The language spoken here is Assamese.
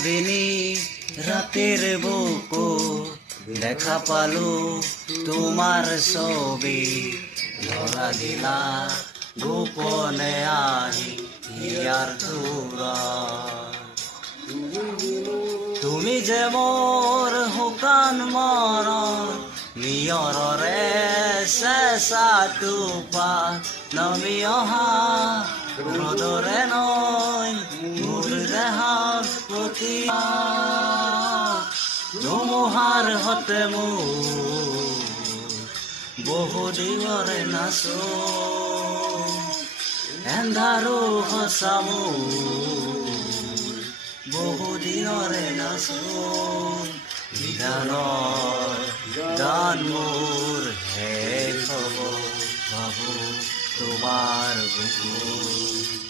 ভাবিনি ৰাতেৰ বুকু দেখা পালো তোমাৰ ছবি ধৰা দিলা গোপনে আহি ইয়াৰ দূৰত তুমি যে মোৰ শুকান মৰম নিয়ৰৰে চেঁচা টোপাত নামি অহা ৰ'দৰে নৈ মোৰ দেহৰ প্ৰতি ধুমুহাৰ হতে মোৰ বহু দিনৰে নাচো এন্ধাৰো সঁচা মোৰ বহু দিনৰে নাচো বিধানৰ গান মোৰ শেষ হ'ব ভাবো তোমাৰ বুকু